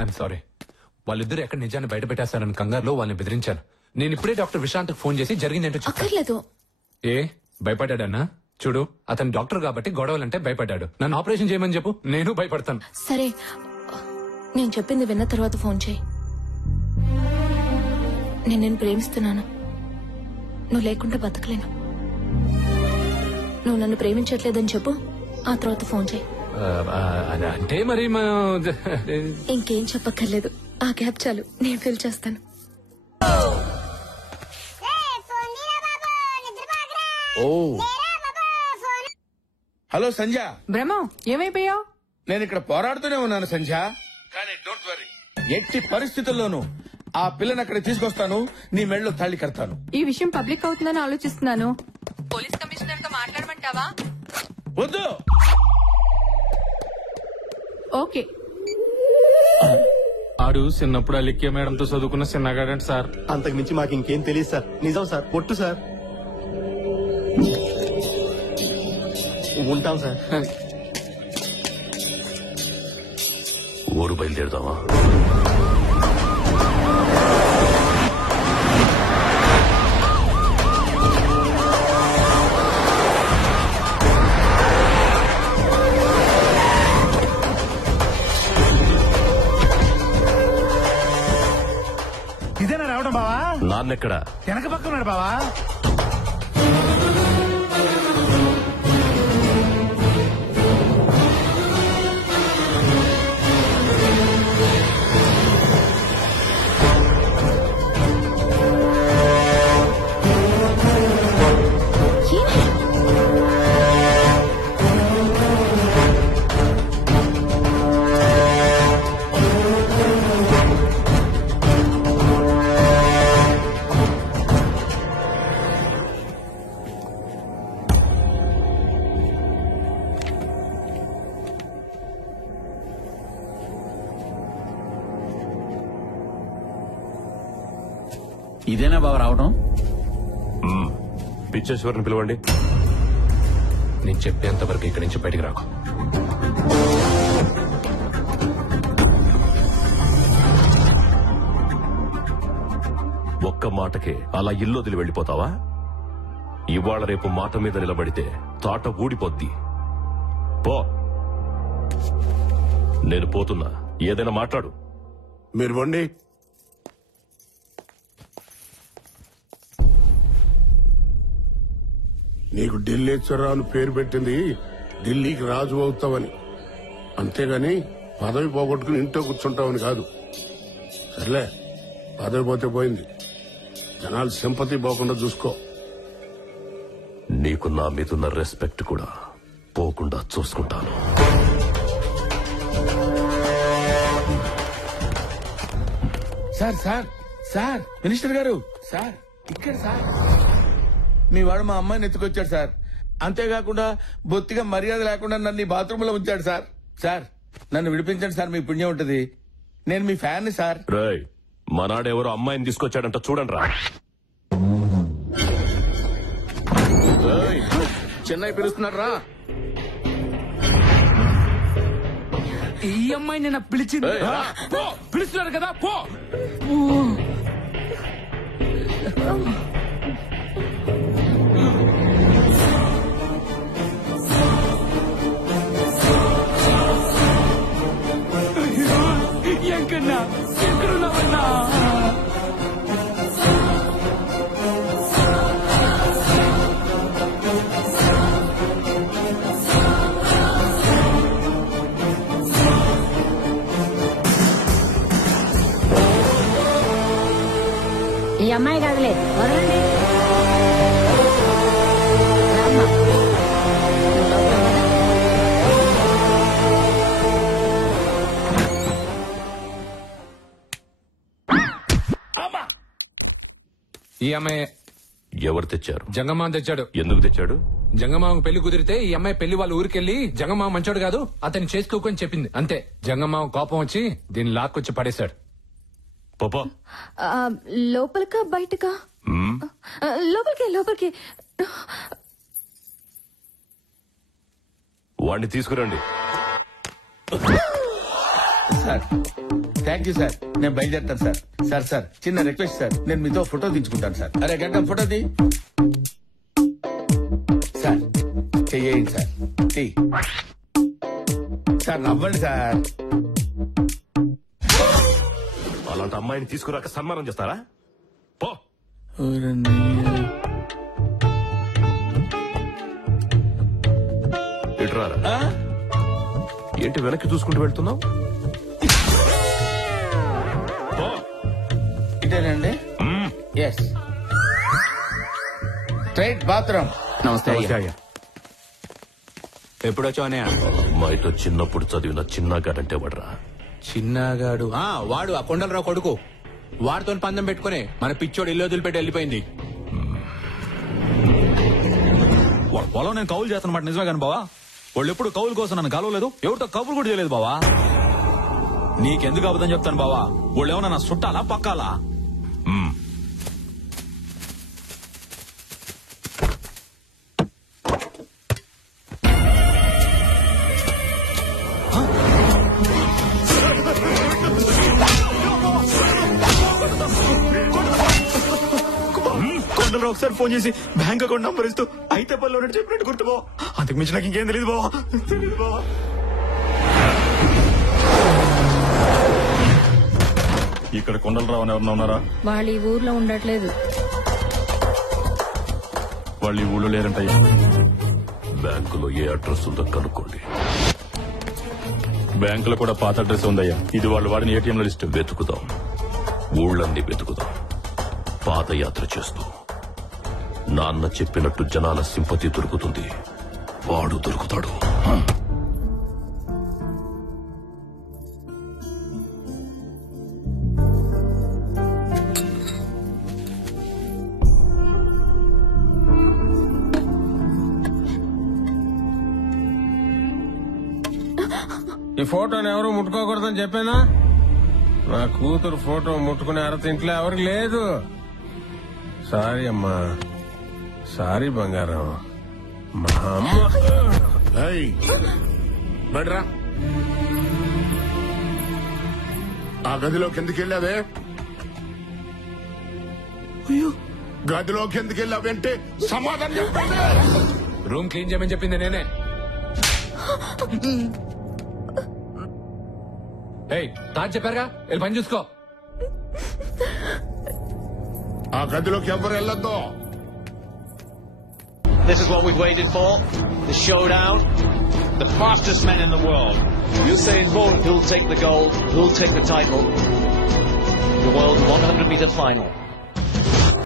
I'm sorry. వాళ్ళిద్దరు ఎక్కడ నిజాన్ని బయట పెట్టేస్తారని కంగారులో వాళ్ళని బెదిరించాను. నేను ఇప్పుడే డాక్టర్ విశాంత్ ఫోన్ చేసి జరిగిందేంటో చెప్పలేదు. ఏ భయపడ్డాడన్నా? చూడు, అతను డాక్టర్ కాబట్టి గొడవలంటే భయపడ్డాడు. నన్ను ఆపరేషన్ చేయమని చెప్పు, నేను భయపడతాను. సరే, నేను చెప్పింది విన్న తర్వాత ఫోన్ చేయి. నేను ప్రేమిస్తున్నాను. నువ్వు లేకుండా బతకలేను. నువ్వు నన్ను ప్రేమించట్లేదని చెప్పు, ఆ తర్వాత ఫోన్ చేయి. అంటే మరి ఇంకేం చెప్పక్కర్లేదు. ఆ గ్యాప్ చాలు, నేను ఫిల్ చేస్తాను. హలో సంధ్య. బ్రహ్మ, ఏమైపోయావు? నేను ఇక్కడ పోరాడుతూనే ఉన్నాను సంధ్య. కానీ డోంట్ వరీ, ఎట్టి పరిస్థితుల్లోనూ ఆ పిల్లని అక్కడ తీసుకొస్తాను. నీ మెడలో తాళి కడతాను. ఈ విషయం పబ్లిక్ అవుతుందని ఆలోచిస్తున్నాను. పోలీస్ కమిషనర్ తో మాట్లాడమంటావా? వద్దు. ఓకే. ఆడు చిన్నప్పుడు అలిక్య మేడంతో చదువుకున్న చిన్నగాడంట సార్. అంతకు మించి మాకు ఇంకేం తెలియదు సార్. నిజం సార్, పొట్టు సార్. ఉంటాం సార్. ఊరు బయలుదేరుదామా? ఇదేనా రావడం బావా? నాన్నెక్కడా? వెనక పక్క ఉన్నాడు బావా. ఇదేనా బాబు రావడం? పిచ్చేశ్వరిని పిలవండి. నేను చెప్పేంత వరకు ఇక్కడి నుంచి బయటికి రాకు. ఒక్క మాటకే అలా ఇల్లు వదిలి వెళ్ళిపోతావా? ఇవాళ రేపు మాట మీద నిలబడితే తాట ఊడిపోద్ది. పో. నేను పోతున్నా. ఏదైనా మాట్లాడు. మీరు వండి. నీకు ఢిల్లీశ్వరరావు అని పేరు పెట్టింది ఢిల్లీకి రాజు అవుతావని, అంతేగాని పదవి పోగొట్టుకుని ఇంట్లో కూర్చుంటావని కాదు. సర్లే, పదవి పోతే పోయింది. జనాలు సింపతి పోకుండా చూసుకో. నీకు నా మీదున్న రెస్పెక్ట్ కూడా పోకుండా చూసుకుంటాను. సార్ సార్ సార్ మినిస్టర్ గారు, సార్ ఇక్కడ సార్. మీ వాడు మా అమ్మాయిని ఎత్తుకొచ్చాడు సార్. అంతేకాకుండా బొత్తిగా మర్యాద లేకుండా నన్ను ఈ బాత్రూమ్ లో ఉంచాడు సార్. సార్ నన్ను విడిపించండి సార్, మీ పుణ్యం ఉంటుంది. నేను మీ ఫ్యాన్ సార్. రేయ్, మనాడెవరో అమ్మాయిని తీసుకొచ్చాడంట, చూడండి రా. చెన్నై పిలుస్తున్నాడు రా. ఈ అమ్మాయిని నా పిలిచింది. పిలుస్తున్నారు కదా, పో. ఎక్కడున్నా? ఎక్కడున్నావన్నా? ఈ అమ్మాయి కాదులే, వదలండి. ఈ అమ్మాయి ఎవరు తెచ్చారు? జంగమామ తెచ్చాడు. ఎందుకు తెచ్చాడు? జంగమామ పెళ్లి కుదిరితే ఈ అమ్మాయి పెళ్లి వాళ్ళ ఊరికెళ్లి జంగమామ మంచోడు కాదు, అతన్ని చేసుకోకని చెప్పింది. అంతే, జంగమామ కోపం వచ్చి దీన్ని లాక్కొచ్చి పడేశాడు. పాపా లోపలికా బయటకా? లోపలికి లోపలికి. వాణ్ణి తీసుకురండి. Sir thank you sir. నేను బయలుదేరుతాను సార్. సార్ చిన్న రిక్వెస్ట్ సార్, నేను మీతో ఫోటో దించుకుంటాను సార్. అరే గడ్డం ఫోటో ది సార్. చెయ్యండి సార్. సార్ నవ్వండి సార్. అలాంటి అమ్మాయిని తీసుకురాక సన్మానం చేస్తారా? పో. ఇట్రారా. ఏంటి వెనక్కి చూసుకుంటూ వెళ్తున్నావు? ఇదేనండి. Yes straight bathroom. నమస్తే అయ్యా. ఎప్పుడు వచ్చావు అన్నయ్య? అమ్మాయితో చిన్నప్పుడు చదివిన చిన్నగాడంటే వాడరా. చిన్నగాడు వాడు ఆ కొండలరావు కొడుకు. వాడితో పందెం పెట్టుకుని మన పిచ్చోడు ఇల్లు వదిలిపెట్టి వెళ్ళిపోయింది. పొలం నేను కౌలు చేస్తానమాట నిజమే కానీ బావా, వాళ్ళు ఎప్పుడు కౌలు కోసం నన్ను కలవలేదు, ఎవరితో కబులు కూడా చేయలేదు బావా. నీకెందుకు అబద్ధం చెప్తాను బావా? వాళ్ళు ఏమన్నా నా చుట్టాలా పక్కాలా? కొండలరావు ఒకసారి ఫోన్ చేసి బ్యాంక్ అకౌంట్ నంబర్ ఇస్తూ అయితే పనిలో చెప్పినట్టు గుర్తు బావా. అంతకు మించి నాకు ఇంకేం తెలియదు బావా. ఇక్కడ కొండలరావు అని ఎవరన్నా ఉన్నారా? వాళ్ళు ఈ ఊర్లో ఉండట్లేదు. వాళ్ళు ఈ ఊళ్ళో లేరంటయ్యా. బ్యాంకులో ఏ అడ్రస్ ఉందో కనుక్కోండి. బ్యాంకులో కూడా పాత అడ్రస్ ఉందయ్యా. ఇది వాళ్ళు వాడిన ఏటీఎంల లిస్టు. వెతుకుదాం, ఊళ్ళన్నీ వెతుకుదాం. పాదయాత్ర చేస్తూ నాన్న చెప్పినట్టు జనాల సింపతి దొరుకుతుంది. వాడు దొరుకుతాడు. ఈ ఫోటోని ఎవరు ముట్టుకోకూడదని చెప్పానా? నా కూతురు ఫోటో ముట్టుకునే అర్హత ఇంట్లో ఎవరికి లేదు. సారీ అమ్మా, సారీ బంగారం. మా అమ్మ బడ్రా ఆ గదిలోకి ఎందుకు వెళ్ళావే? గదిలోకి ఎందుకు వెళ్ళావంటే సమాధానం చెప్పండి. రూమ్ క్లీన్ చేయమని చెప్పింది నేనే. తాను చెప్పారుగా, వెళ్ళి పని చూసుకో. ఆ గదిలోకి ఎవరు వెళ్ళొద్దు. This is what we've waited for. The showdown. The fastest men in the world. Usain Bolt, who'll take the gold, who'll take the title. The world 100-meter final.